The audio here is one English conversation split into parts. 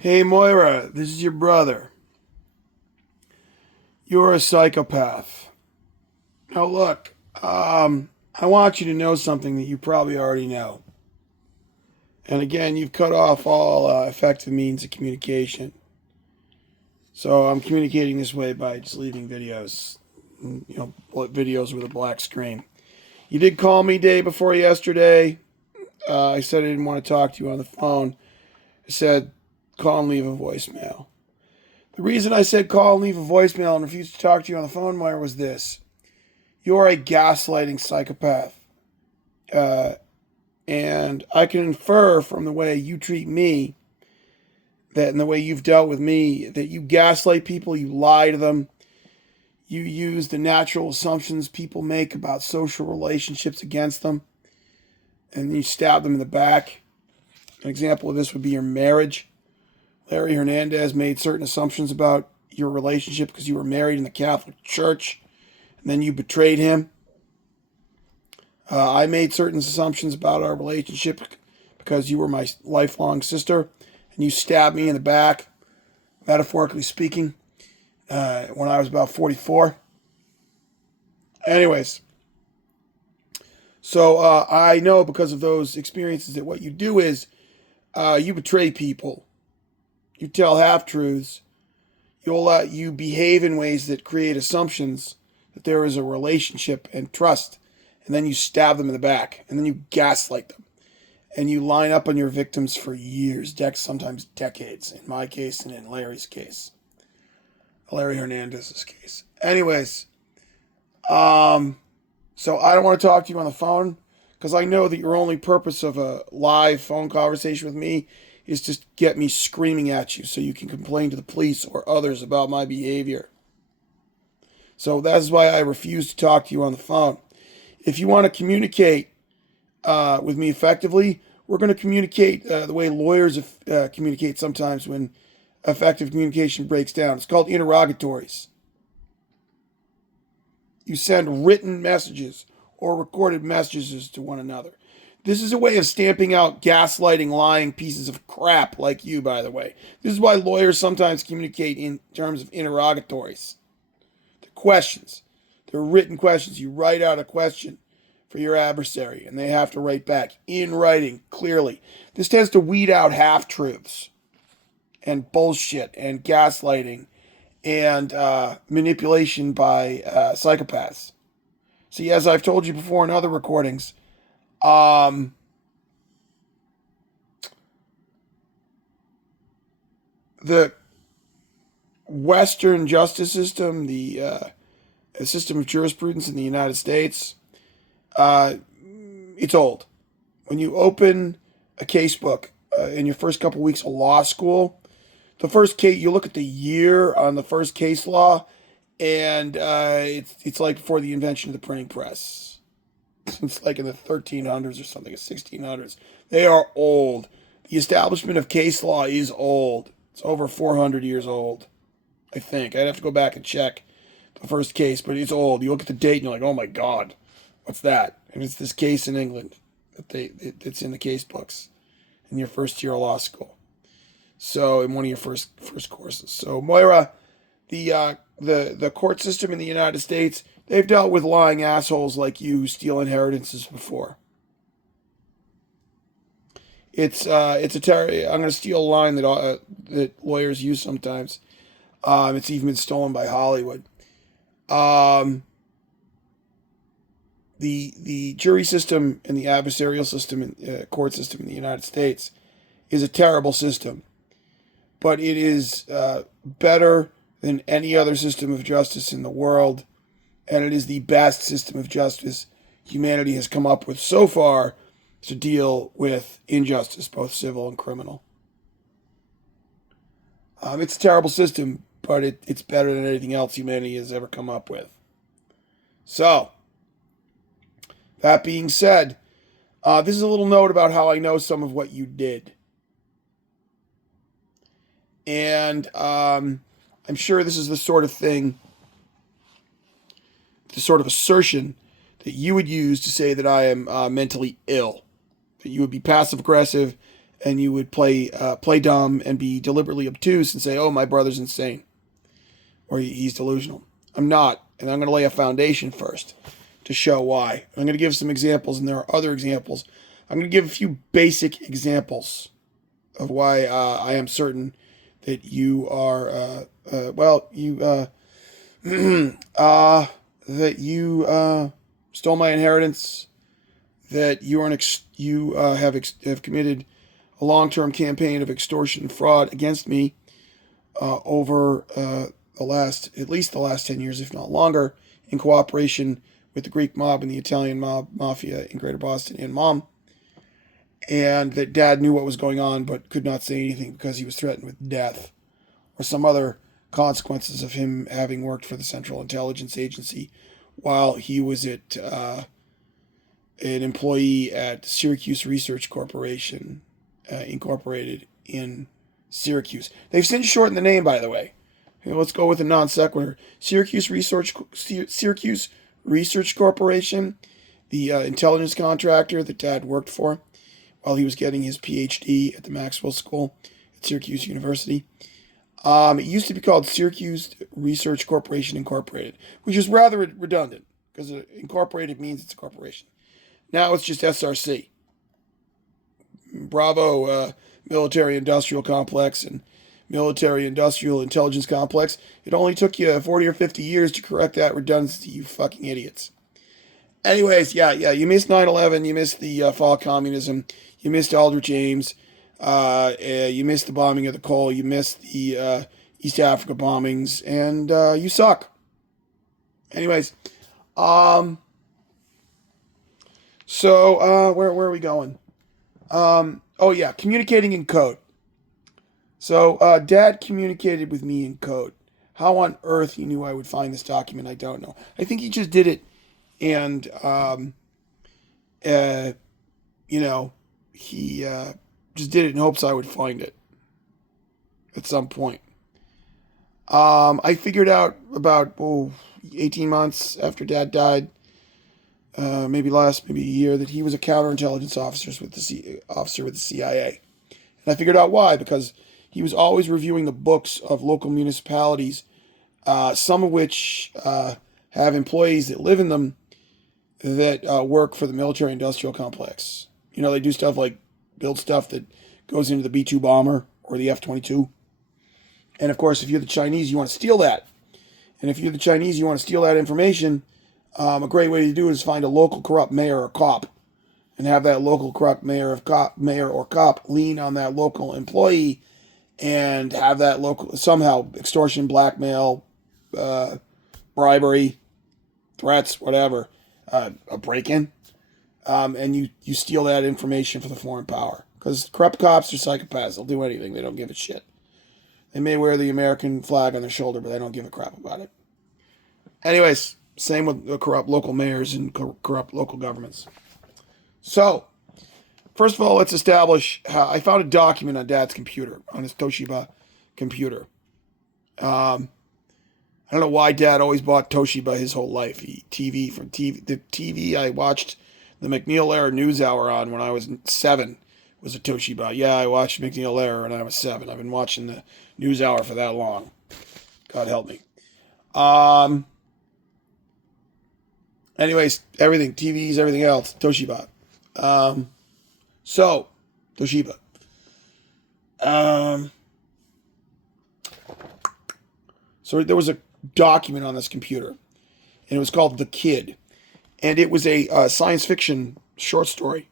Hey Moira, this is your brother. You're a psychopath. Now look, I want you to know something that you probably already know. And again, you've cut off all effective means of communication. So I'm communicating this way by just leaving videos, videos with a black screen. You did call me day before yesterday. I said I didn't want to talk to you on the phone. I said, call and leave a voicemail. The reason I said call and leave a voicemail and refused to talk to you on the phone, Moira, was this. You're a gaslighting psychopath. Uh, and I can infer from the way you treat me that in the way you've dealt with me, that you gaslight people, you lie to them, you use the natural assumptions people make about social relationships against them, and you stab them in the back. An example of this would be your marriage. Larry Hernandez made certain assumptions about your relationship because you were married in the Catholic Church, and then you betrayed him. I made certain assumptions about our relationship because you were my lifelong sister, and you stabbed me in the back, metaphorically speaking, when I was about 44. Anyways, so I know because of those experiences that what you do is you betray people. You tell half-truths. You behave in ways that create assumptions that there is a relationship and trust, and then you stab them in the back, and then you gaslight them, and you line up on your victims for years, sometimes decades, in my case and in Larry's case, Larry Hernandez's case. Anyways, so I don't want to talk to you on the phone because I know that your only purpose of a live phone conversation with me is to get me screaming at you so you can complain to the police or others about my behavior. So that's why I refuse to talk to you on the phone. If you want to communicate with me effectively, we're going to communicate the way lawyers communicate sometimes when effective communication breaks down. It's called interrogatories. You send written messages or recorded messages to one another. This is a way of stamping out gaslighting, lying pieces of crap like you, by the way. This is why lawyers sometimes communicate in terms of interrogatories. The questions. They're written questions. You write out a question for your adversary, and they have to write back in writing, clearly. This tends to weed out half-truths and bullshit and gaslighting and manipulation by psychopaths. See, as I've told you before in other recordings, the Western justice system, the system of jurisprudence in the United States, it's old. When you open a case book in your first couple weeks of law school, the first case, you look at the year on the first case law, and it's like before the invention of the printing press. It's like in the 1300s or something, the 1600s. They are old. The establishment of case law is old. It's over 400 years old, I think. I'd have to go back and check the first case, but it's old. You look at the date and you're like, oh my God, what's that? And it's this case in England that's in the case books in your first year of law school. So in one of your first courses. So Moira, the court system in the United States, they've dealt with lying assholes like you who steal inheritances before. I'm going to steal a line that lawyers use sometimes. It's even been stolen by Hollywood. The jury system and the adversarial system and court system in the United States is a terrible system, but it is better than any other system of justice in the world, and it is the best system of justice humanity has come up with so far to deal with injustice, both civil and criminal. It's a terrible system, but it's better than anything else humanity has ever come up with. So, that being said, this is a little note about how I know some of what you did. And I'm sure this is the sort of thing, the sort of assertion that you would use to say that I am mentally ill. That you would be passive aggressive and you would play dumb and be deliberately obtuse and say, "Oh, my brother's insane," or he's delusional. I'm not, and I'm going to lay a foundation first to show why. I'm going to give some examples, and there are other examples. I'm going to give a few basic examples of why I am certain that you are, that you stole my inheritance, that you are have committed a long-term campaign of extortion and fraud against me over at least the last 10 years, if not longer, in cooperation with the Greek mob and the Italian mafia in Greater Boston and Mom, and that Dad knew what was going on but could not say anything because he was threatened with death or some other consequences of him having worked for the Central Intelligence Agency while he was an employee at Syracuse Research Corporation, Incorporated in Syracuse. They've since shortened the name, by the way. Let's go with a non sequitur. Syracuse Research Corporation, the intelligence contractor that Dad worked for while he was getting his PhD at the Maxwell School at Syracuse University. It used to be called Syracuse Research Corporation Incorporated, which is rather redundant because incorporated means it's a corporation. Now it's just SRC. Bravo Military Industrial Complex and Military Industrial Intelligence Complex. It only took you 40 or 50 years to correct that redundancy, you fucking idiots. Anyways, yeah, you missed 9/11, you missed the fall of communism, you missed Aldrich Ames, you missed the bombing of the Cole, you missed the East Africa bombings, and you suck. Anyways, so where are we going? Communicating in code. So Dad communicated with me in code. How on earth he knew I would find this document, I don't know. I think he just did it, and he just did it in hopes I would find it at some point. I figured out about 18 months after Dad died, maybe a year, that he was a counterintelligence officer with the CIA. And I figured out why, because he was always reviewing the books of local municipalities, some of which have employees that live in them that work for the military-industrial complex. You know, they do stuff like build stuff that goes into the B-2 bomber or the F-22. And, of course, if you're the Chinese, you want to steal that. And if you're the Chinese, you want to steal that information, a great way to do it is find a local corrupt mayor or cop and have that local corrupt mayor or cop lean on that local employee and have that local, somehow, extortion, blackmail, bribery, threats, whatever, a break-in, and you steal that information for the foreign power. Because corrupt cops are psychopaths. They'll do anything. They don't give a shit. They may wear the American flag on their shoulder, but they don't give a crap about it. Anyways, same with the corrupt local mayors and corrupt local governments. So, first of all, let's establish how I found a document on Dad's computer, on his Toshiba computer. I don't know why Dad always bought Toshiba his whole life. The TV I watched the MacNeil-Lehrer NewsHour on when I was 7 was a Toshiba. Yeah, I watched MacNeil-Lehrer when I was 7. I've been watching the NewsHour for that long. God help me. Anyways, everything, TVs, everything else, Toshiba. Toshiba. So there was a document on this computer, and it was called The Kid. And it was a science fiction short story.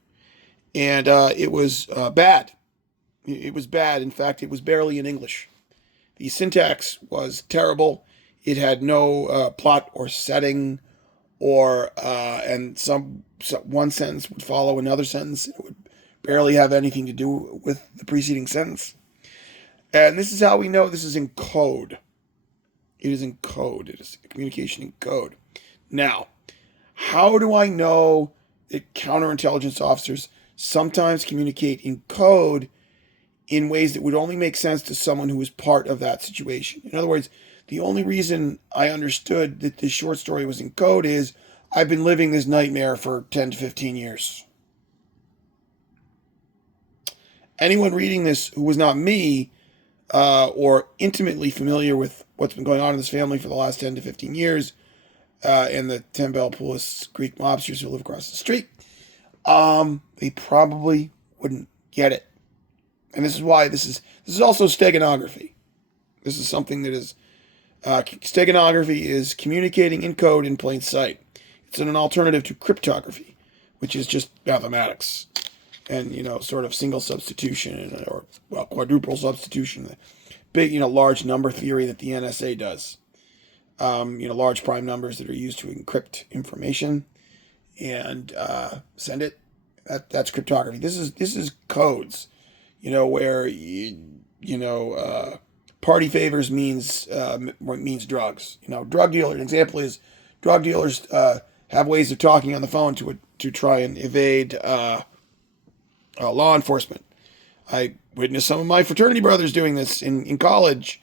And it was bad. It was bad. In fact, it was barely in English. The syntax was terrible. It had no plot or setting, and one sentence would follow another sentence. It would barely have anything to do with the preceding sentence. And this is how we know this is in code. It is in code. It is communication in code. Now, how do I know that counterintelligence officers sometimes communicate in code in ways that would only make sense to someone who was part of that situation? In other words, the only reason I understood that this short story was in code is I've been living this nightmare for 10 to 15 years. anyone reading this who was not me or intimately familiar with what's been going on in this family for the last 10 to 15 years and the Tembelopoulos Greek mobsters who live across the street, they probably wouldn't get it. And this is why this is also steganography. This is something that is steganography is communicating in code in plain sight. It's an alternative to cryptography, which is just mathematics and sort of single substitution or quadruple substitution, big large number theory that the NSA does. Large prime numbers that are used to encrypt information and send it. That's cryptography. This is codes. Where party favors means drugs. Drug dealer. An example is drug dealers have ways of talking on the phone to try and evade law enforcement. I witnessed some of my fraternity brothers doing this in college.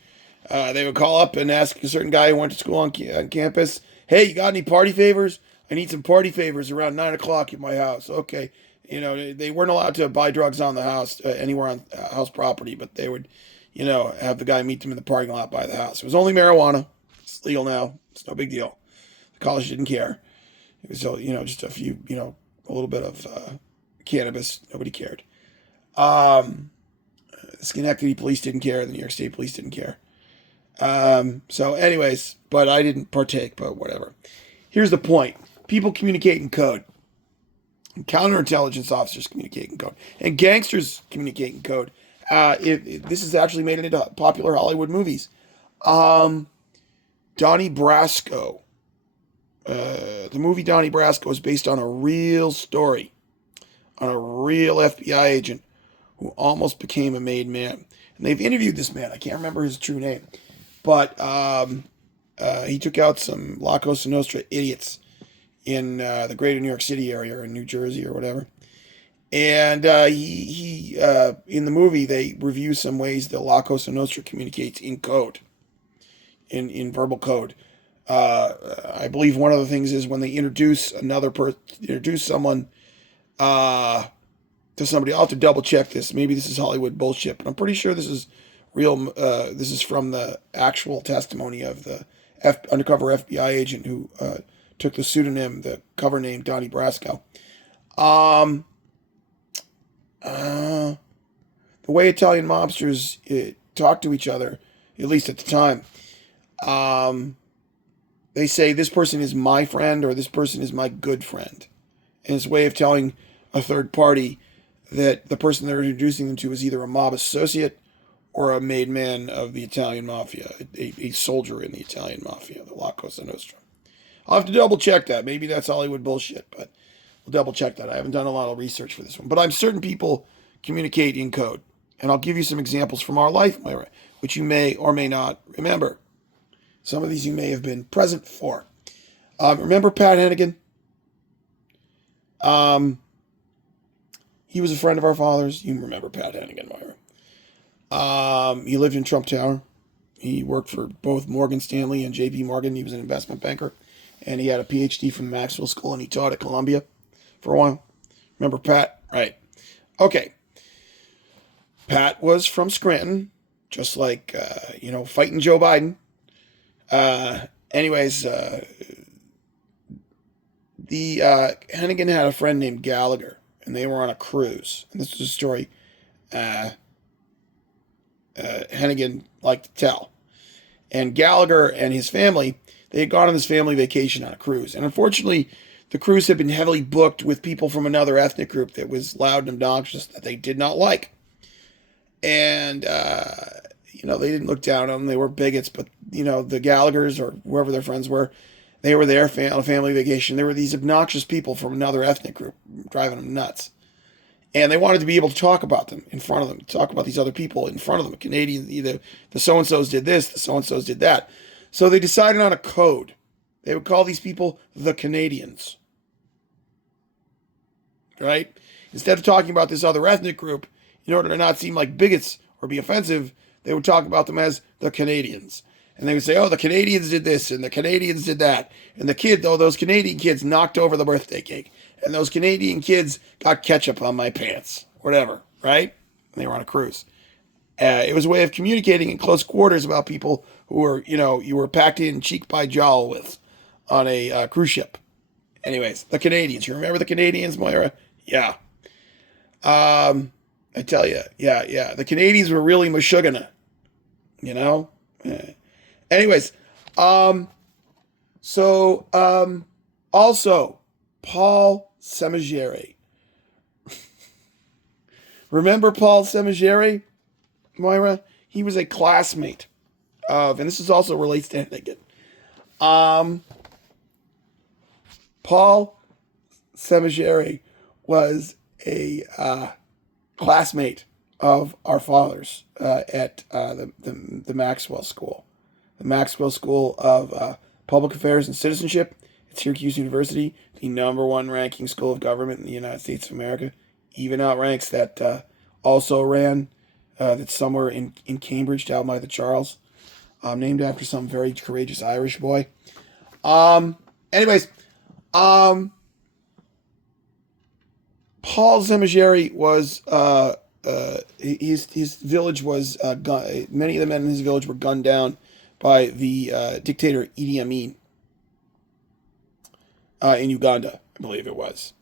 They would call up and ask a certain guy who went to school on campus, "Hey, you got any party favors? I need some party favors around 9 o'clock at my house." Okay. They weren't allowed to buy drugs on the house, anywhere on house property, but they would, have the guy meet them in the parking lot by the house. It was only marijuana. It's legal now. It's no big deal. The college didn't care. It was, just a few, a little bit of cannabis. Nobody cared. Schenectady police didn't care. The New York State police didn't care. So anyways, but I didn't partake, but whatever. Here's the point. People communicate in code. And counterintelligence officers communicate in code. And gangsters communicate in code. This is actually made into popular Hollywood movies. Donnie Brasco. The movie Donnie Brasco is based on a real story. On a real FBI agent who almost became a made man. And they've interviewed this man. I can't remember his true name. But he took out some La Cosa Nostra idiots in the greater New York City area or in New Jersey or whatever. And he in the movie, they review some ways that La Cosa Nostra communicates in code, in verbal code. I believe one of the things is when they introduce someone to somebody. I'll have to double check this. Maybe this is Hollywood bullshit, but I'm pretty sure this is real. This is from the actual testimony of the undercover FBI agent who took the pseudonym, the cover name, Donnie Brasco. The way Italian mobsters talk to each other, at least at the time, they say this person is my friend or this person is my good friend. And it's a way of telling a third party that the person they're introducing them to is either a mob associate or a made man of the Italian mafia, a soldier in the Italian mafia, the La Cosa Nostra. I'll have to double check that. Maybe that's Hollywood bullshit, but we'll double check that. I haven't done a lot of research for this one, but I'm certain people communicate in code. And I'll give you some examples from our life, Myra, which you may or may not remember. Some of these you may have been present for. Remember Pat Hennigan? He was a friend of our father's. You remember Pat Hennigan, Myra. He lived in Trump Tower. He worked for both Morgan Stanley and J.P. Morgan. He was an investment banker. And he had a PhD from the Maxwell School, and he taught at Columbia for a while. Remember Pat? Right. Okay. Pat was from Scranton, just like, fighting Joe Biden. Hennigan had a friend named Gallagher, and they were on a cruise. And this is a story Hennigan liked to tell. And Gallagher and his family, they had gone on this family vacation on a cruise. And unfortunately, the cruise had been heavily booked with people from another ethnic group that was loud and obnoxious that they did not like. And, they didn't look down on them. They were bigots, but, the Gallaghers or whoever their friends were, they were there on a family vacation. There were these obnoxious people from another ethnic group driving them nuts. And they wanted to be able to talk about them in front of them, talk about these other people in front of them. Canadians, either the so-and-sos did this, the so-and-sos did that. So they decided on a code. They would call these people the Canadians. Right? Instead of talking about this other ethnic group, in order to not seem like bigots or be offensive, they would talk about them as the Canadians. And they would say, oh, the Canadians did this and the Canadians did that. And those Canadian kids knocked over the birthday cake. And those Canadian kids got ketchup on my pants. Whatever, right? And they were on a cruise. It was a way of communicating in close quarters about people who were, you were packed in cheek by jowl with on a cruise ship. Anyways, the Canadians. You remember the Canadians, Moira? Yeah. I tell you, yeah. The Canadians were really Meshuggah, Yeah. Anyways, also, Paul Semigeri. Remember Paul Semigeri, Moira? He was a classmate of, and this is also relates to Hennigan. Paul Semigeri was a classmate of our father's at the Maxwell School. The Maxwell School of Public Affairs and Citizenship at Syracuse University, the #1 ranking school of government in the United States of America, even outranks that also ran that's somewhere in Cambridge down by the Charles, named after some very courageous Irish boy. Anyways, Paul Semigeri was his village was many of the men in his village were gunned down by the dictator Idi Amin in Uganda, I believe it was.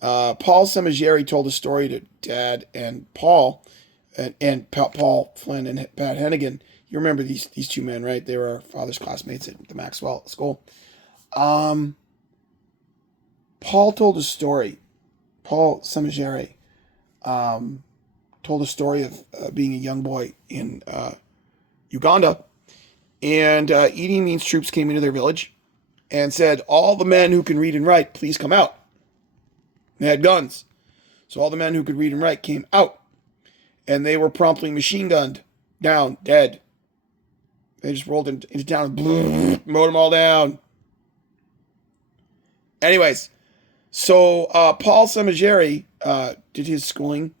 Paul Semigeri told a story to Dad and Paul, and Paul Flynn and Pat Hennigan. You remember these two men, right? They were our father's classmates at the Maxwell School. Paul told a story. Paul Semigeri told a story of being a young boy in Uganda, and Idi Amin's troops came into their village and said, "All the men who can read and write, please come out." They had guns, so all the men who could read and write came out, and they were promptly machine gunned down, dead. They just rolled into town and mowed them all down. Anyways, so Paul Semigeri did his schooling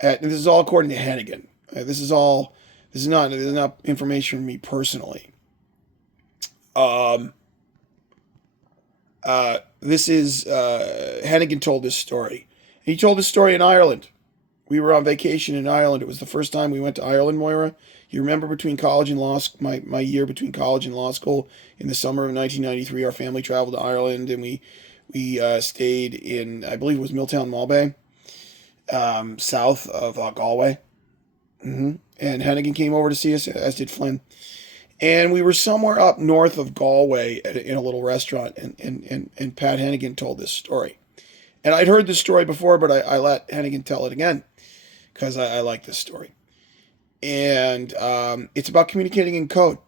and this is all according to Hennigan. This is not information from me personally. This is Hennigan told this story. He told this story in Ireland. We were on vacation in Ireland. It was the first time we went to Ireland, Moira. You remember between college and law, my year between college and law school in the summer of 1993, our family traveled to Ireland and we stayed in, I believe it was Milltown Malbay, south of Galway. And Hennigan came over to see us, as did Flynn. And we were somewhere up north of Galway in a little restaurant, and Pat Hennigan told this story. And I'd heard this story before, but I let Hennigan tell it again because I like this story. And it's about communicating in code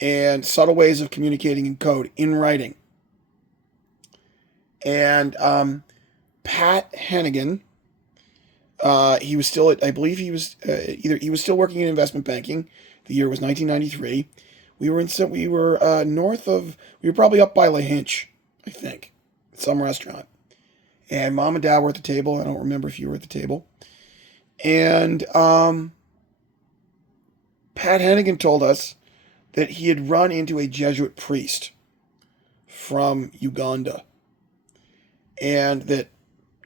and subtle ways of communicating in code in writing. And Pat Hennigan, he was still at, I believe he was he was still working in investment banking. The year was 1993. We were north of, we were probably up by Lahinch, I think, at some restaurant. And Mom and Dad were at the table. I don't remember if you were at the table. And Pat Hennigan told us that he had run into a Jesuit priest from Uganda. And that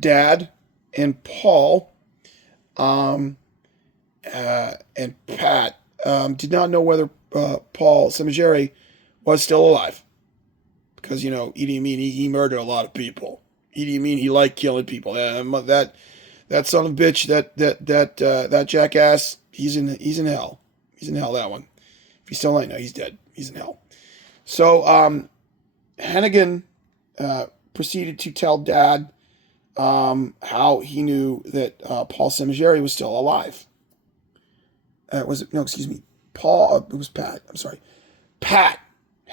Dad and Paul and Pat did not know whether Paul Semigeri was still alive. Because, Idi Amin, he murdered a lot of people. Idi Amin, he liked killing people. That son of a bitch, that jackass, he's in hell. He's in hell, that one. If he's still alive, no, he's dead. He's in hell. So Hennigan proceeded to tell Dad how he knew that Paul Semigeri was still alive. It was Pat. I'm sorry. Pat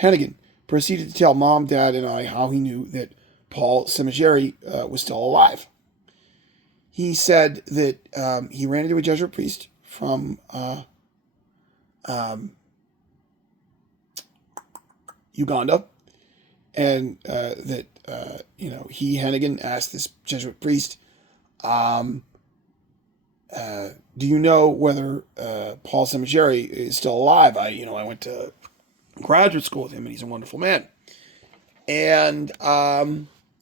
Hennigan proceeded to tell Mom, Dad, and I how he knew that Paul Semigeri was still alive. He said that he ran into a Jesuit priest from Uganda, and that Hennigan asked this Jesuit priest, "Do you know whether Paul Semigeri is still alive? I went to graduate school with him, and he's a wonderful man." And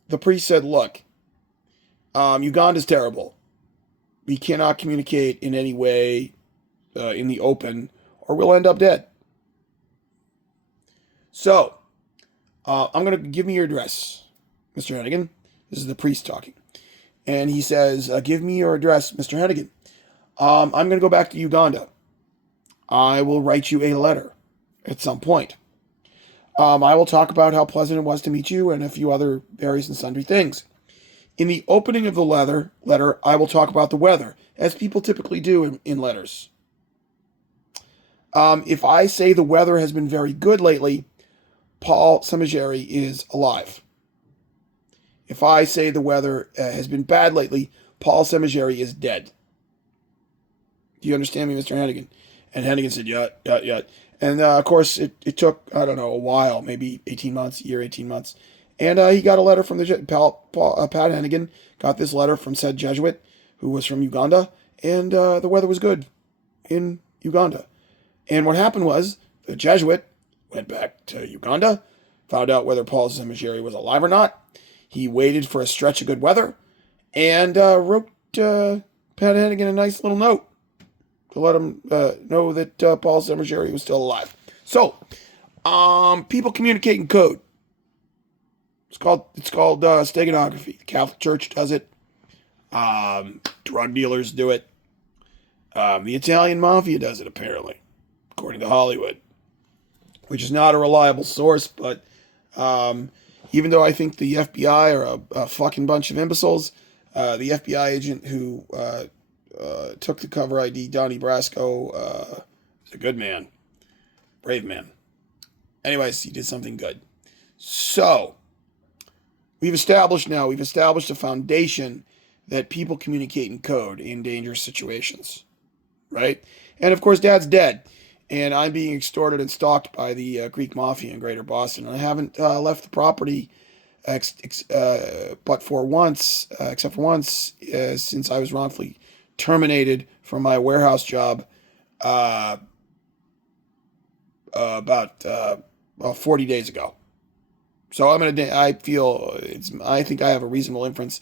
the priest said, "Look, Uganda's terrible. We cannot communicate in any way in the open, or we'll end up dead. So, I'm going to give me your address, Mr. Hennigan. This is the priest talking. And he says, give me your address, Mr. Hennigan. I'm going to go back to Uganda. I will write you a letter at some point. I will talk about how pleasant it was to meet you and a few other various and sundry things. In the opening of the letter, I will talk about the weather, as people typically do in letters. If I say the weather has been very good lately, Paul Samajeri is alive. If I say the weather has been bad lately, Paul Samajeri is dead. Do you understand me, Mr. Hennigan? And Hennigan said, yeah. And, of course, it took, I don't know, a while, maybe 18 months, a year, 18 months. And he got a letter from Pat Hennigan, got this letter from said Jesuit, who was from Uganda, and the weather was good in Uganda. And what happened was, the Jesuit went back to Uganda, found out whether Paul Samajeri was alive or not. He waited for a stretch of good weather, and wrote Pat Hennigan a nice little note to let him know that Paul Samajeri was still alive. So, people communicate in code. It's called steganography. The Catholic Church does it. Drug dealers do it. The Italian mafia does it, apparently, according to Hollywood, which is not a reliable source. But even though I think the FBI are a fucking bunch of imbeciles, the FBI agent who took the cover ID, Donnie Brasco, is a good man, brave man. Anyways, he did something good. So, we've established a foundation that people communicate in code in dangerous situations, right? And of course, Dad's dead, and I'm being extorted and stalked by the Greek mafia in Greater Boston. And I haven't left the property, except for once, since I was wrongfully terminated from my warehouse job about 40 days ago. So I think I have a reasonable inference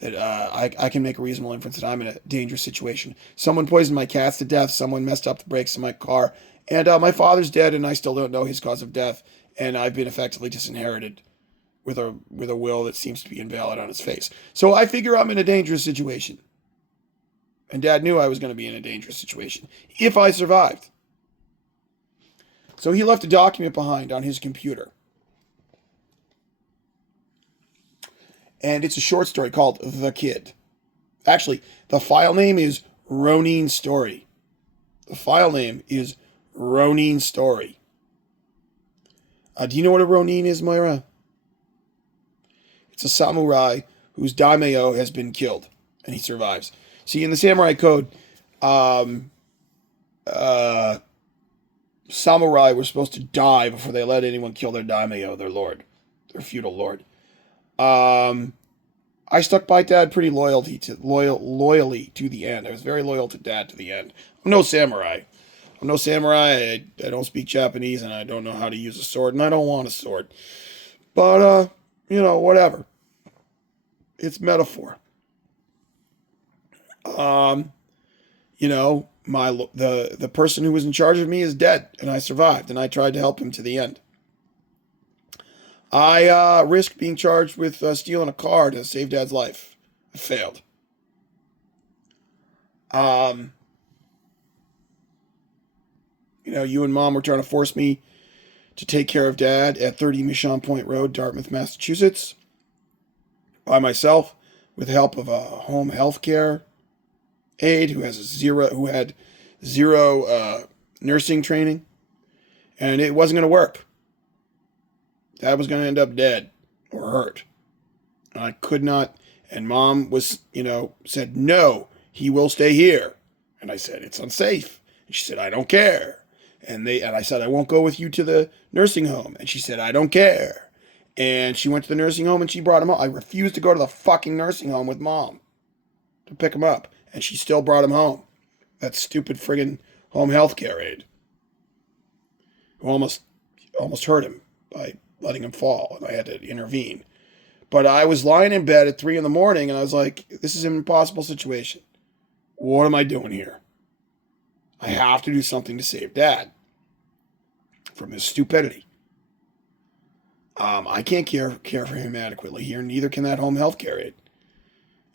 that I can make a reasonable inference that I'm in a dangerous situation. Someone poisoned my cats to death. Someone messed up the brakes in my car. And my father's dead, and I still don't know his cause of death. And I've been effectively disinherited with a will that seems to be invalid on its face. So I figure I'm in a dangerous situation. And Dad knew I was going to be in a dangerous situation if I survived. So he left a document behind on his computer. And it's a short story called The Kid. Actually, the file name is Ronin Story. The file name is Ronin Story. Do you know what a Ronin is, Moira? It's a samurai whose daimyo has been killed, and he survives. See, in the samurai code, samurai were supposed to die before they let anyone kill their daimyo, their lord, their feudal lord. I stuck by Dad pretty loyally to the end. I was very loyal to Dad to the end. I'm no samurai. I don't speak Japanese, and I don't know how to use a sword, and I don't want a sword. But, whatever. It's metaphor. The person who was in charge of me is dead, and I survived, and I tried to help him to the end. I risked being charged with stealing a car to save Dad's life. I failed. You and Mom were trying to force me to take care of Dad at 30 Michon Point Road, Dartmouth, Massachusetts, by myself, with the help of a home health care aide who had zero nursing training, and it wasn't going to work. Dad was going to end up dead or hurt. And I could not. And Mom said, no, he will stay here. And I said, it's unsafe. And she said, I don't care. And I said, I won't go with you to the nursing home. And she said, I don't care. And she went to the nursing home and she brought him home. I refused to go to the fucking nursing home with Mom to pick him up. And she still brought him home. That stupid friggin' home health care aide who almost hurt him by letting him fall, and I had to intervene. But I was lying in bed at 3 a.m, and I was like, this is an impossible situation. What am I doing here? I have to do something to save Dad from his stupidity. I can't care for him adequately here, neither can that home health care aide.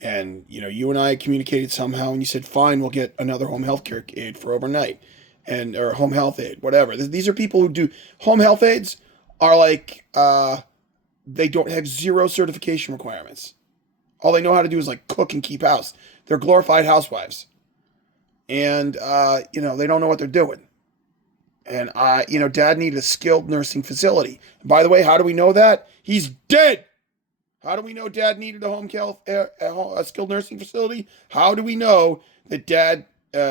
And, you and I communicated somehow, and you said, fine, we'll get another home health care aide for overnight, or home health aide, whatever. These are people who do, home health aides are like, they don't have zero certification requirements. All they know how to do is like cook and keep house. They're glorified housewives. And, they don't know what they're doing. And, Dad needed a skilled nursing facility. And by the way, how do we know that? He's dead. How do we know Dad needed a skilled nursing facility? How do we know that Dad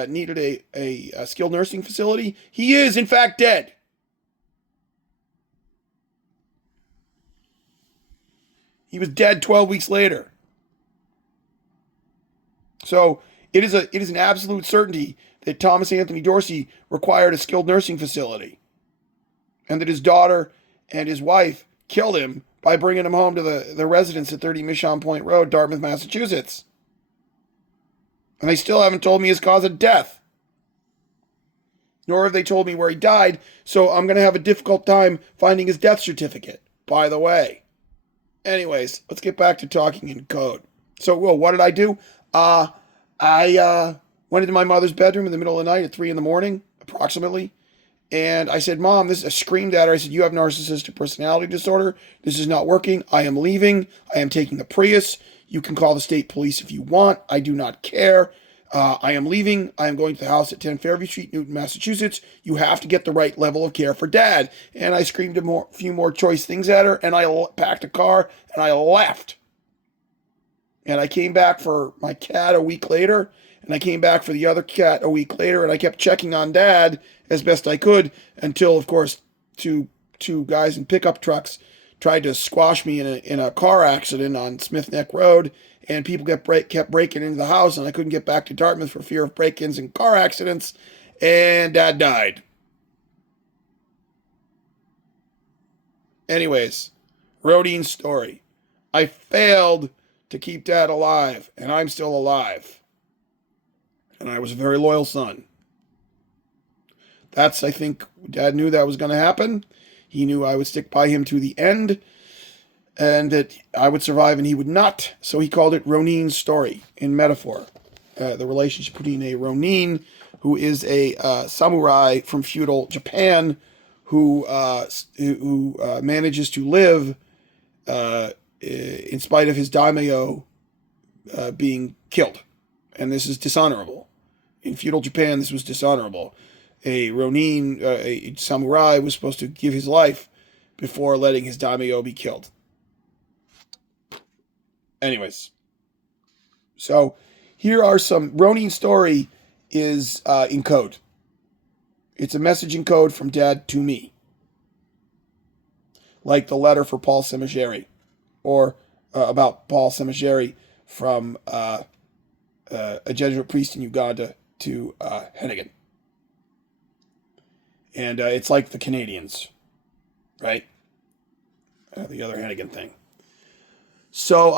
needed a skilled nursing facility? He is, in fact, dead. He was dead 12 weeks later. So it is an absolute certainty that Thomas Anthony Dorsey required a skilled nursing facility, and that his daughter and his wife killed him by bringing him home to the residence at 30 Michon Point Road, Dartmouth, Massachusetts. And they still haven't told me his cause of death. Nor have they told me where he died, so I'm going to have a difficult time finding his death certificate, by the way. Anyways, let's get back to talking in code. So, Will, what did I do? I went into my mother's bedroom in the middle of the night at 3 a.m, approximately. And I said, Mom, I screamed at her. I said, you have narcissistic personality disorder. This is not working. I am leaving. I am taking the Prius. You can call the state police if you want. I do not care. I am leaving. I am going to the house at 10 Fairview Street, Newton, Massachusetts. You have to get the right level of care for Dad. And I screamed a few more choice things at her, and I packed a car, and I left. And I came back for my cat a week later, and I came back for the other cat a week later, and I kept checking on Dad as best I could until, of course, two guys in pickup trucks tried to squash me in a car accident on Smith Neck Road, and people kept breaking into the house, and I couldn't get back to Dartmouth for fear of break-ins and car accidents, and Dad died. Anyways, Rodine's story. I failed to keep Dad alive, and I'm still alive. And I was a very loyal son. I think, Dad knew that was going to happen. He knew I would stick by him to the end, and that I would survive and he would not. So he called it Ronine's story, in metaphor. The relationship between a Ronin, who is a samurai from feudal Japan, who manages to live in spite of his daimyo being killed. And this is dishonorable. In feudal Japan, this was dishonorable. A Ronin, a samurai, was supposed to give his life before letting his daimyo be killed. Anyways, so here are some. Ronin's story is in code. It's a message in code from Dad to me, like the letter for Paul Semigeri, or about Paul Semigeri from a Jesuit priest in Uganda to Hennigan. And it's like the Canadians, right? The other Hennigan thing. So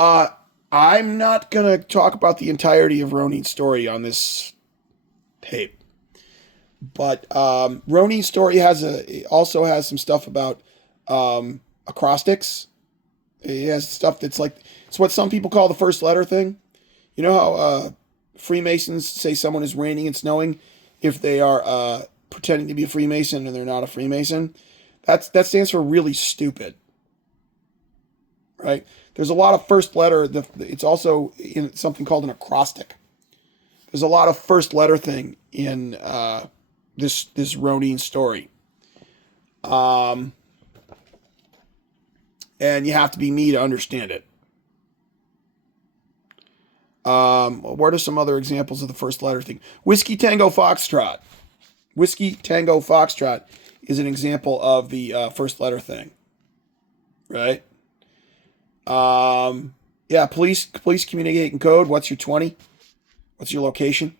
I'm not going to talk about the entirety of Ronine's story on this tape. But Ronine's story also has some stuff about acrostics. It has stuff that's like, it's what some people call the first letter thing. You know how Freemasons say someone is raining and snowing if they are pretending to be a Freemason and they're not a Freemason? That stands for really stupid, right? There's a lot of first letter. It's also in something called an acrostic. There's a lot of first letter thing in this Ronin story. And you have to be me to understand it. What are some other examples of the first letter thing? Whiskey Tango Foxtrot. Whiskey Tango Foxtrot is an example of the first letter thing. Right? Yeah, police communicate in code. What's your 20? What's your location?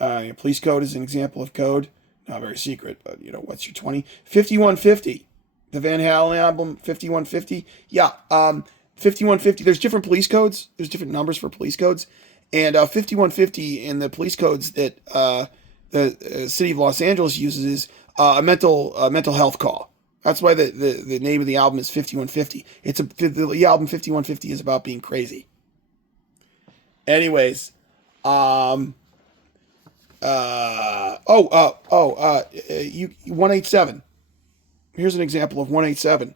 Your police code is an example of code. Not very secret, but what's your 20? 5150. The Van Halen album 5150. Yeah, 5150. There's different police codes. There's different numbers for police codes. And 5150 in the police codes that the city of Los Angeles uses is a mental health call. That's why the name of the album is 5150. The album 5150 is about being crazy. Anyways, you 187. Here's an example of 187.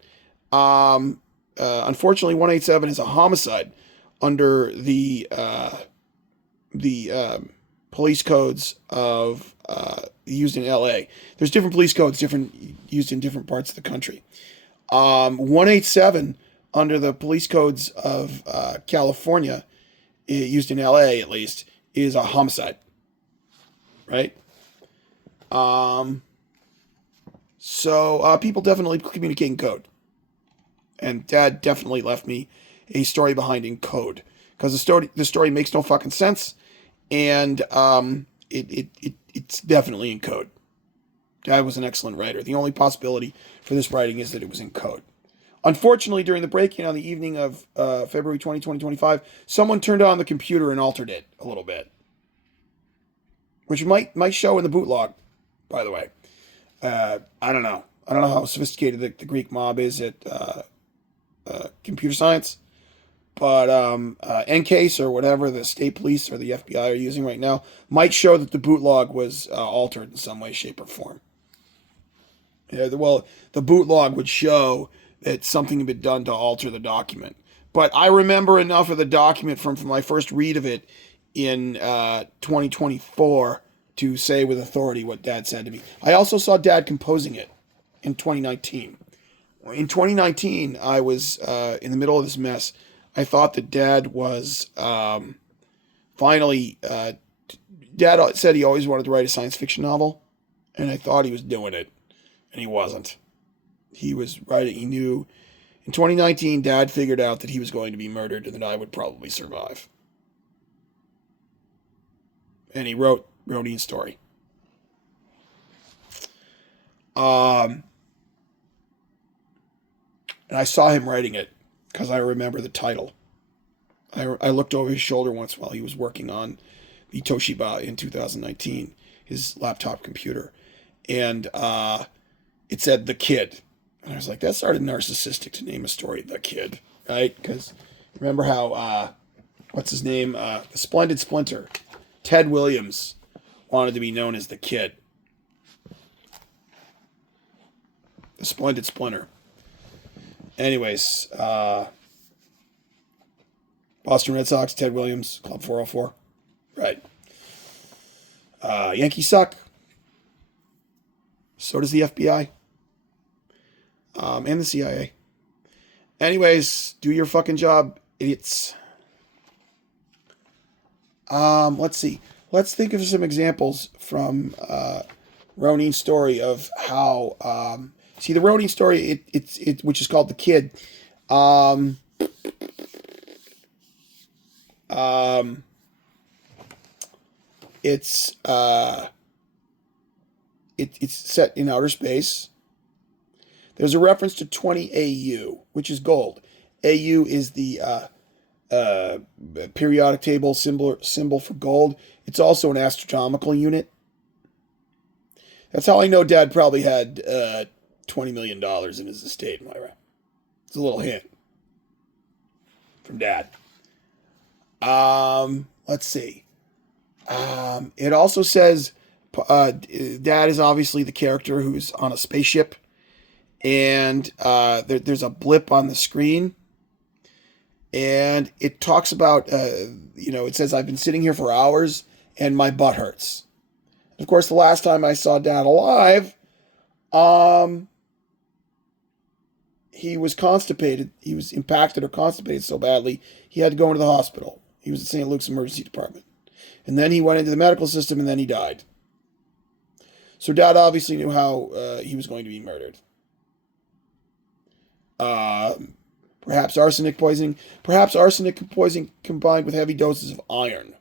Unfortunately, 187 is a homicide under the police codes of used in LA. There's different police codes, used in different parts of the country. 187 under the police codes of California, used in LA at least, is a homicide. Right? So people definitely communicate in code. And Dad definitely left me a story behind in code. Because the story makes no fucking sense. And it's definitely in code. Dad was an excellent writer. The only possibility for this writing is that it was in code. Unfortunately, during the break-in on the evening of February 20, 2025, someone turned on the computer and altered it a little bit. Which might show in the boot log, by the way. I don't know. I don't know how sophisticated the Greek mob is at computer science. But NCASE or whatever the state police or the FBI are using right now might show that the boot log was altered in some way, shape, or form. Yeah, the boot log would show that something had been done to alter the document. But I remember enough of the document from my first read of it in 2024 to say with authority what Dad said to me. I also saw Dad composing it in 2019. In 2019, I was in the middle of this mess. I thought that Dad was finally... Dad said he always wanted to write a science fiction novel, and I thought he was doing it, and he wasn't. He was writing, he knew... In 2019, Dad figured out that he was going to be murdered and that I would probably survive. And he wrote Ian's story. And I saw him writing it because I remember the title. I looked over his shoulder once while he was working on the Toshiba in 2019, his laptop computer. And it said The Kid. And I was like, that's sort of narcissistic to name a story The Kid, right? Because remember how, what's his name? The Splendid Splinter. Ted Williams wanted to be known as The Kid. The Splendid Splinter. Anyways, Boston Red Sox, Ted Williams, Club 404. Right. Yankees suck. So does the FBI. And the CIA. Anyways, do your fucking job, idiots. Let's see. Let's think of some examples from Ronin's story of how... see, the Ronin story, it which is called The Kid. It's set in outer space. There's a reference to 20 AU, which is gold. AU is the periodic table symbol for gold. It's also an astronomical unit. That's how I know Dad probably had $20 million in his estate, Myra. It's a little hint from Dad. Let's see. It also says Dad is obviously the character who's on a spaceship, and there's a blip on the screen, and it talks about, it says, I've been sitting here for hours, and my butt hurts. Of course, the last time I saw Dad alive, he was constipated. He was impacted or constipated so badly, he had to go into the hospital. He was at St. Luke's Emergency Department. And then he went into the medical system, and then he died. So Dad obviously knew how he was going to be murdered. Perhaps arsenic poisoning. Perhaps arsenic poisoning combined with heavy doses of iron.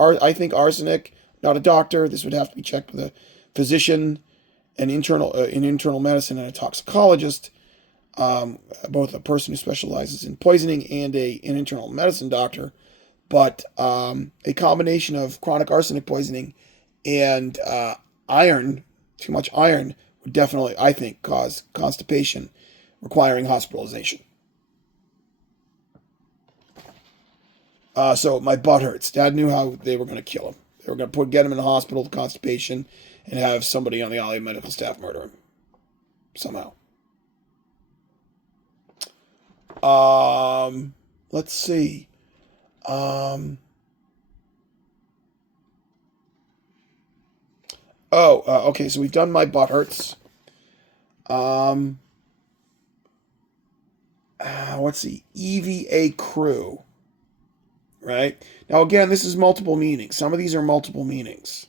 I think arsenic, not a doctor. This would have to be checked with a physician, an internal medicine, and a toxicologist. Both a person who specializes in poisoning and an internal medicine doctor. but a combination of chronic arsenic poisoning and iron, too much iron, would definitely, I think, cause constipation requiring hospitalization. So my butt hurts. Dad knew how they were going to kill him. They were going to get him in the hospital with constipation and have somebody on the Alley medical staff murder him somehow. Let's see. Okay. So we've done my butt hurts. Um, let's see. EVA crew. Right now, again, this is multiple meanings. Some of these are multiple meanings,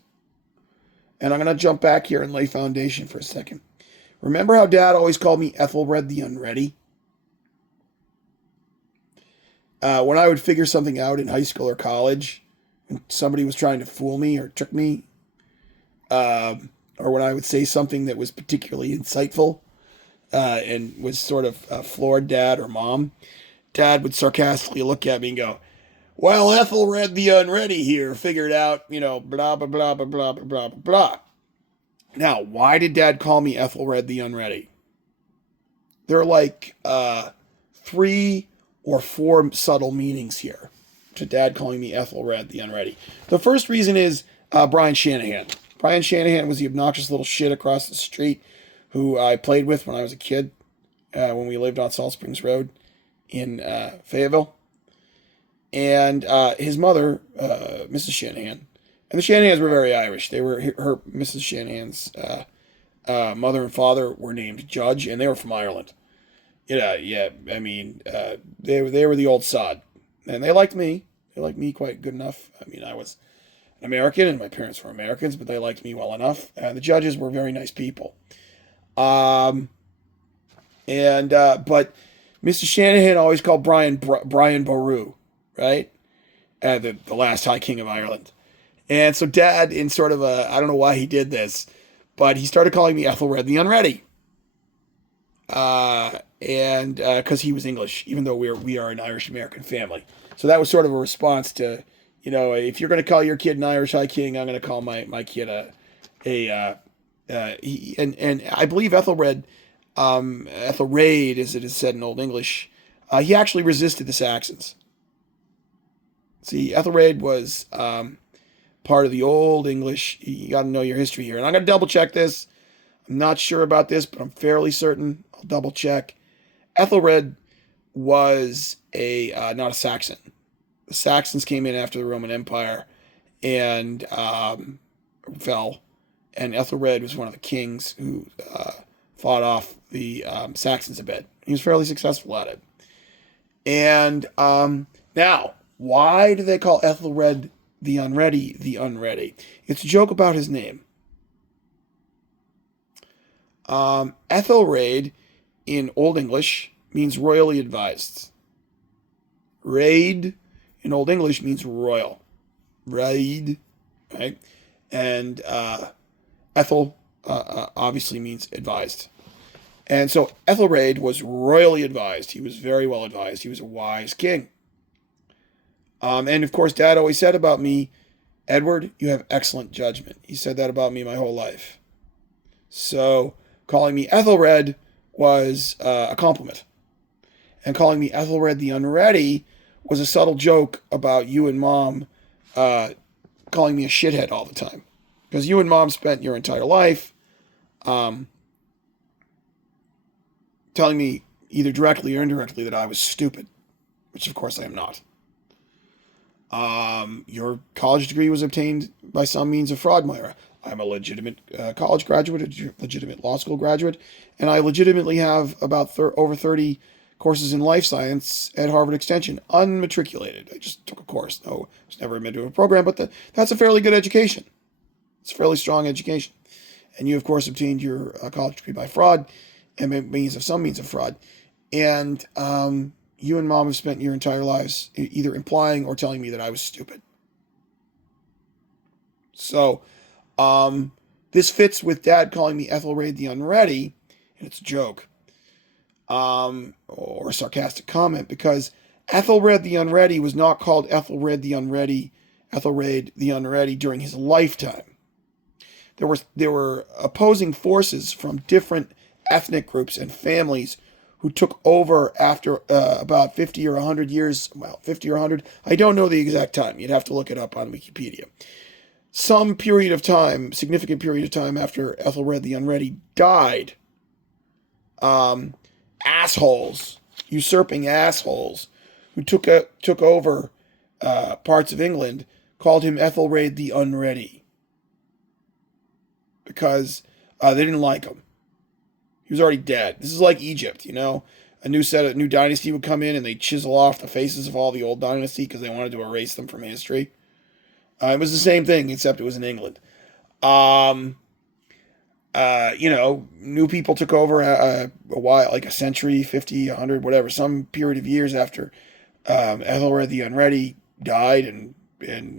and I'm going to jump back here and lay foundation for a second. Remember how Dad always called me Ethelred the Unready? When I would figure something out in high school or college, and somebody was trying to fool me or trick me, or when I would say something that was particularly insightful and was sort of floored Dad or Mom, Dad would sarcastically look at me and go, "Well, Ethelred the Unready here figured out, blah, blah, blah, blah, blah, blah, blah, blah." Now, why did Dad call me Ethelred the Unready? There are like 3 or 4 subtle meanings here to Dad calling me Ethelred the Unready. The first reason is Brian Shanahan. Brian Shanahan was the obnoxious little shit across the street who I played with when I was a kid, when we lived on Salt Springs Road in Fayetteville. And his mother, Mrs. Shanahan, and the Shanahans were very Irish. They were Mrs. Shanahan's mother and father were named Judge, and they were from Ireland. Yeah. I mean, they were the old sod, and they liked me. They liked me quite good enough. I mean, I was an American, and my parents were Americans, but they liked me well enough. The Judges were very nice people. But Mr. Shanahan always called Brian Boru, right? The last High King of Ireland. And so Dad, in sort of I don't know why he did this, but he started calling me Ethelred the Unready. And because he was English, even though we are an Irish American family. So that was sort of a response to, if you're going to call your kid an Irish High King, I'm going to call my kid and I believe Ethelred, Ethelred, as it is said in Old English, he actually resisted the Saxons. See, Ethelred was part of the Old English. You got to know your history here. And I'm going to double check this. I'm not sure about this, but I'm fairly certain. I'll double check. Ethelred was not a Saxon. The Saxons came in after the Roman Empire and fell. And Ethelred was one of the kings who fought off the Saxons a bit. He was fairly successful at it. And now, why do they call Ethelred the Unready the Unready? It's a joke about his name. Ethelred in Old English means royally advised. Raid in Old English means royal. Raid, right? And Ethel obviously means advised. And so Ethelred was royally advised. He was very well advised. He was a wise king. And of course, Dad always said about me, "Edward, you have excellent judgment." He said that about me my whole life. So calling me Ethelred was a compliment. And calling me Ethelred the Unready was a subtle joke about you and Mom calling me a shithead all the time. Because you and Mom spent your entire life telling me either directly or indirectly that I was stupid, which of course I am not. Your college degree was obtained by some means of fraud, Myra. I'm a legitimate college graduate, a legitimate law school graduate, and I legitimately have about over 30 courses in life science at Harvard Extension, unmatriculated. I just took a course. No, I was never admitted to a program, but that's a fairly good education. It's a fairly strong education. And you, of course, obtained your college degree by fraud and some means of fraud. And you and Mom have spent your entire lives either implying or telling me that I was stupid. So this fits with Dad calling me Ethelred the Unready, and it's a joke or a sarcastic comment, because Ethelred the Unready was not called Ethelred the Unready during his lifetime. There were opposing forces from different ethnic groups and families who took over after about 50 or 100 years. Well, 50 or 100. I don't know the exact time. You'd have to look it up on Wikipedia. Some period of time, significant period of time after Ethelred the Unready died, usurping assholes, who took over parts of England, called him Ethelred the Unready because they didn't like him. He was already dead. This is like Egypt, A new dynasty would come in and they'd chisel off the faces of all the old dynasty because they wanted to erase them from history. It was the same thing, except it was in England. New people took over a while, like a century, 50, 100, whatever, some period of years after Ethelred the Unready died and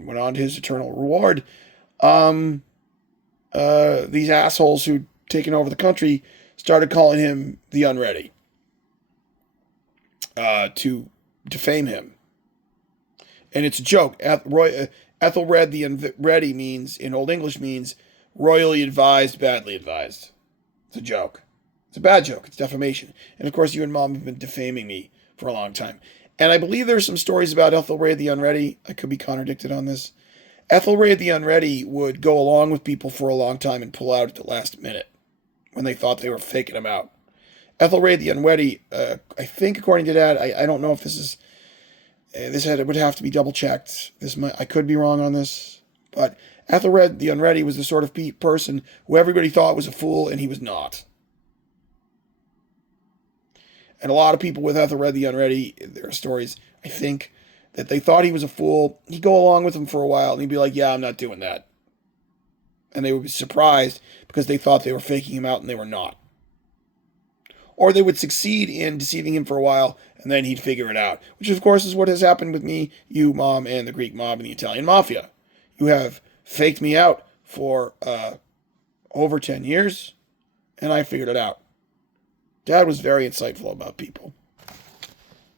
went on to his eternal reward. These assholes who'd taken over the country started calling him the Unready to defame him. And it's a joke. Ethelred the Unready in Old English means royally advised, badly advised. It's a joke. It's a bad joke. It's defamation. And of course, you and Mom have been defaming me for a long time. And I believe there's some stories about Ethelred the Unready. I could be contradicted on this. Ethelred the Unready would go along with people for a long time and pull out at the last minute when they thought they were faking him out. Ethelred the Unready, I think according to Dad, I don't know if this is... it would have to be double checked. I could be wrong on this, but Ethelred the Unready was the sort of person who everybody thought was a fool, and he was not. And a lot of people with Ethelred the Unready, there are stories, I think, that they thought he was a fool. He'd go along with them for a while, and he'd be like, yeah, I'm not doing that. And they would be surprised because they thought they were faking him out, and they were not. Or they would succeed in deceiving him for a while, and then he'd figure it out. Which, of course, is what has happened with me, you, Mom, and the Greek mob and the Italian mafia. You have faked me out for over 10 years, and I figured it out. Dad was very insightful about people.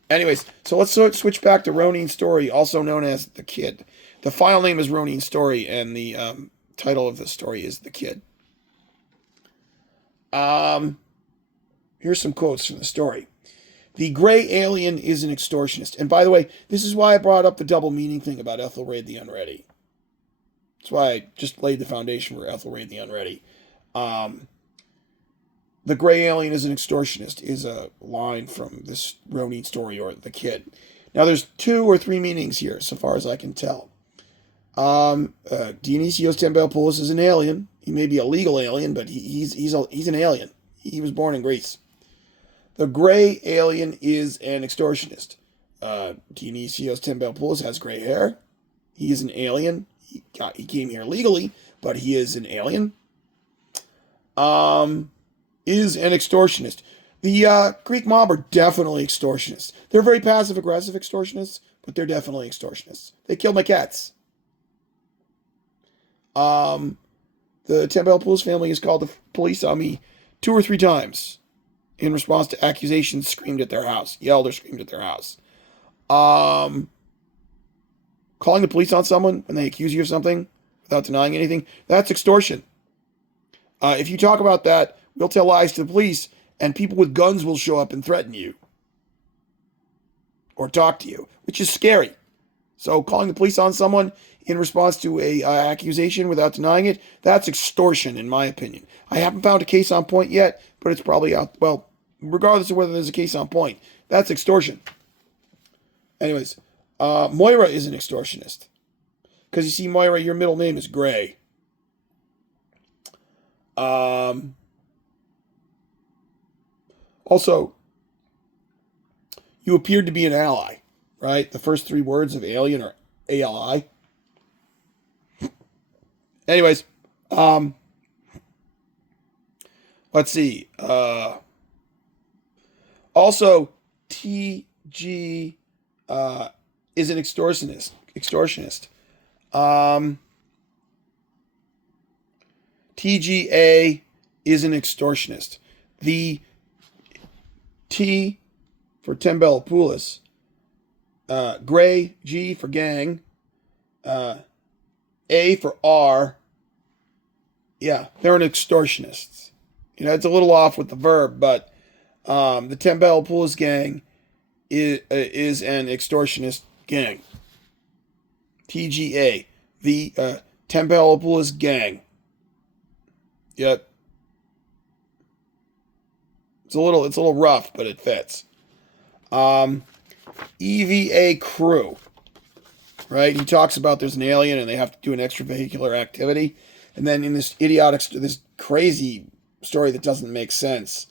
Anyways, so let's switch back to Ronin's Story, also known as The Kid. The file name is Ronin's Story, and the title of the story is The Kid. Here's some quotes from the story. The gray alien is an extortionist. And by the way, this is why I brought up the double meaning thing about Ethelred the Unready. That's why I just laid the foundation for Ethelred the Unready. The gray alien is an extortionist is a line from this Ronin Story, or The Kid. Now, there's 2 or 3 meanings here, so far as I can tell. Dionysios Tembeopoulos is an alien. He may be a legal alien, but he's an alien. He was born in Greece. The gray alien is an extortionist. Dionysios Tembeopoulos has gray hair. He is an alien. He came here legally, but he is an alien. Is an extortionist. The Greek mob are definitely extortionists. They're very passive-aggressive extortionists, but they're definitely extortionists. They killed my cats. The Tembeopoulos family has called the police on me 2 or 3 times in response to accusations screamed at their house. Yelled or screamed at their house. Calling the police on someone when they accuse you of something without denying anything, that's extortion. If you talk about that, we'll tell lies to the police, and people with guns will show up and threaten you. Or talk to you, which is scary. So calling the police on someone in response to a accusation without denying it, that's extortion, in my opinion. I haven't found a case on point yet, but it's probably out. Well, regardless of whether there's a case on point, that's extortion. Anyways, Moira is an extortionist. Because you see, Moira, your middle name is Gray. Also, you appeared to be an ally, right? The first 3 words of alien are ALI. Anyways, let's see. Also, TG is an extortionist. TGA is an extortionist. The T for Tembeopoulos Gray, G for gang. A for R. Yeah, they're an extortionist. It's a little off with the verb, but the Tembelopoulos gang is an extortionist gang. TGA, the Tembelopoulos gang. Yep. It's a little rough, but it fits. EVA crew, right? He talks about there's an alien and they have to do an extravehicular activity, and then in this crazy story that doesn't make sense,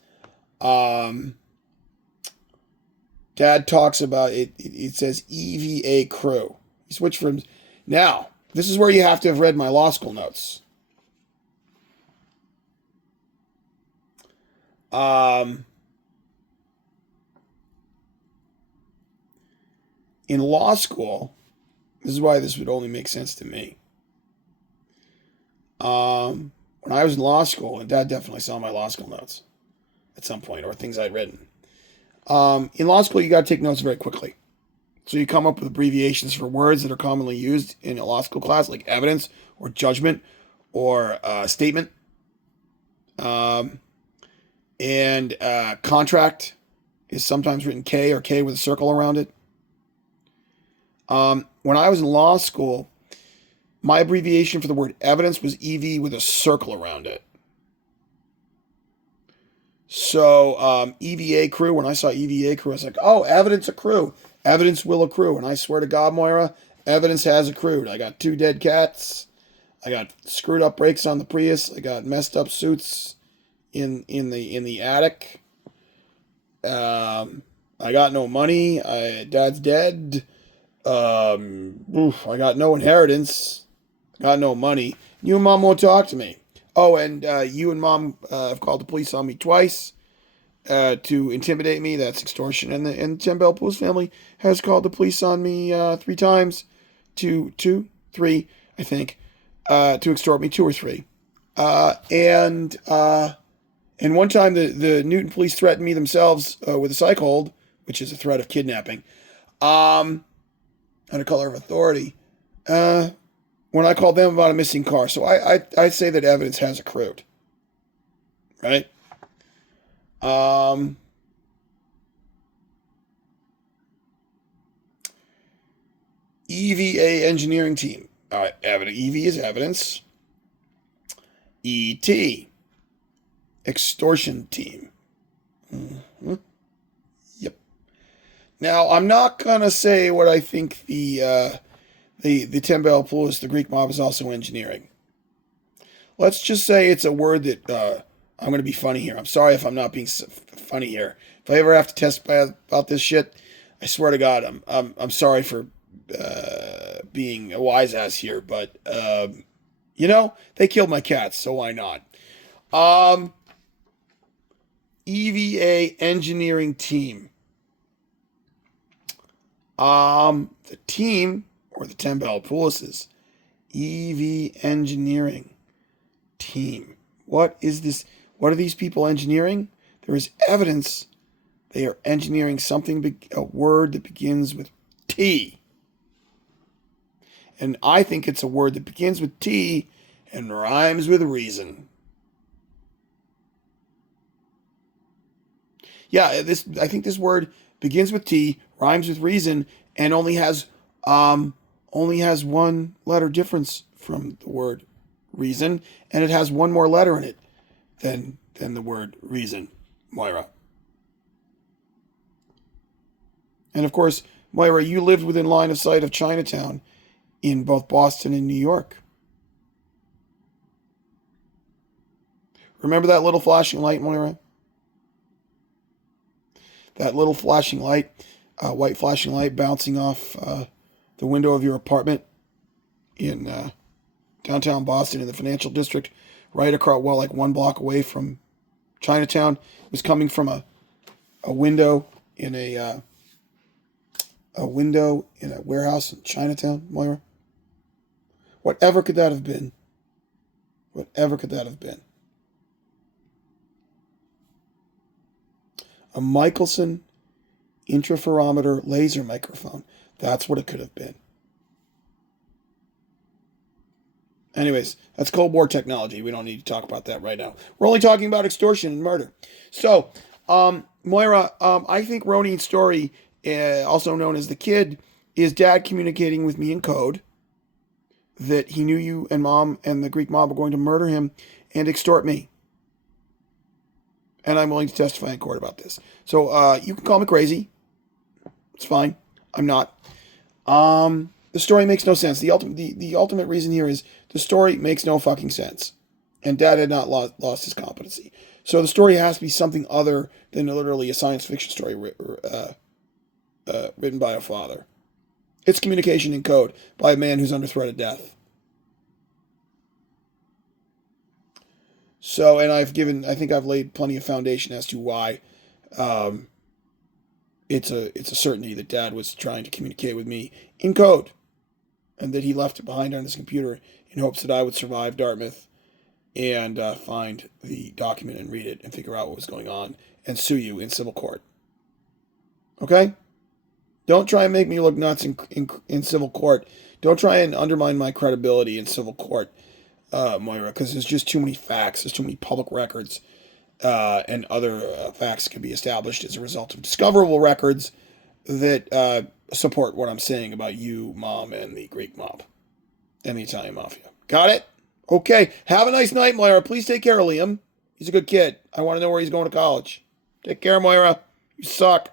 Dad talks about it. It says EVA crew. He switched from. Now, this is where you have to have read my law school notes. In law school, this is why this would only make sense to me. When I was in law school, and Dad definitely saw my law school notes at some point, or things I'd written. In law school, you got to take notes very quickly. So you come up with abbreviations for words that are commonly used in a law school class, like evidence or judgment or statement. And contract is sometimes written K or K with a circle around it. When I was in law school, my abbreviation for the word evidence was EV with a circle around it. So EVA crew, when I saw EVA crew, I was like, oh, evidence accrue. Evidence will accrue. And I swear to God, Moira, evidence has accrued. I got 2 dead cats. I got screwed up brakes on the Prius. I got messed up suits in the attic. I got no money. Dad's dead. I got no inheritance. Got no money. You and Mom won't talk to me. Oh, and you and Mom have called the police on me twice to intimidate me. That's extortion. And the Tembelopoulos family has called the police on me 3 times, three, I think, to extort me, 2 or 3. And one time the Newton police threatened me themselves with a psych hold, which is a threat of kidnapping, under color of authority, when I called them about a missing car. So I say that evidence has accrued. Right? EVA engineering team. EV is evidence. ET, extortion team. Mm-hmm. Yep. Now, I'm not going to say what I think the Tembelopoulos, the Greek mob, is also engineering. Let's just say it's a word that I'm going to be funny here. I'm sorry if I'm not being funny here. If I ever have to testify about this shit, I swear to God, I'm sorry for being a wise ass here. But they killed my cats, so why not? EVA engineering team. The team, or the Tembelopoulos, EV engineering team. What is this? What are these people engineering? There is evidence they are engineering something, a word that begins with T. And I think it's a word that begins with T and rhymes with reason. Yeah, I think this word begins with T, rhymes with reason, and only has one letter difference from the word reason, and it has one more letter in it than the word reason, Moira. And of course, Moira, you lived within line of sight of Chinatown in both Boston and New York. Remember that little flashing light, Moira? That little flashing light, white flashing light bouncing off the window of your apartment in downtown Boston in the financial district, right across, like 1 block away from Chinatown. It was coming from a window in a warehouse in Chinatown, Moira. Whatever could that have been? Whatever could that have been? A Michelson interferometer laser microphone. That's what it could have been. Anyways, that's Cold War technology. We don't need to talk about that right now. We're only talking about extortion and murder. So, Moira, I think Ronnie's story, also known as the kid, is dad communicating with me in code that he knew you and mom and the Greek mob were going to murder him and extort me. And I'm willing to testify in court about this. So you can call me crazy. It's fine. I'm not. The story makes no sense. The ultimate reason here is the story makes no fucking sense. And dad had not lost his competency. So the story has to be something other than literally a science fiction story written by a father. It's communication in code by a man who's under threat of death. So, and I think I've laid plenty of foundation as to why it's a certainty that dad was trying to communicate with me in code, and that he left it behind on his computer in hopes that I would survive Dartmouth and find the document and read it and figure out what was going on and sue you in civil court. Okay? Don't try and make me look nuts in civil court. Don't try and undermine my credibility in civil court, Moira, because there's just too many facts. There's too many public records, and other facts can be established as a result of discoverable records that support what I'm saying about you, mom, and the Greek mob and the Italian mafia. Got it? Okay. Have a nice night, Moira. Please take care of Liam. He's a good kid. I want to know where he's going to college. Take care, Moira. You suck.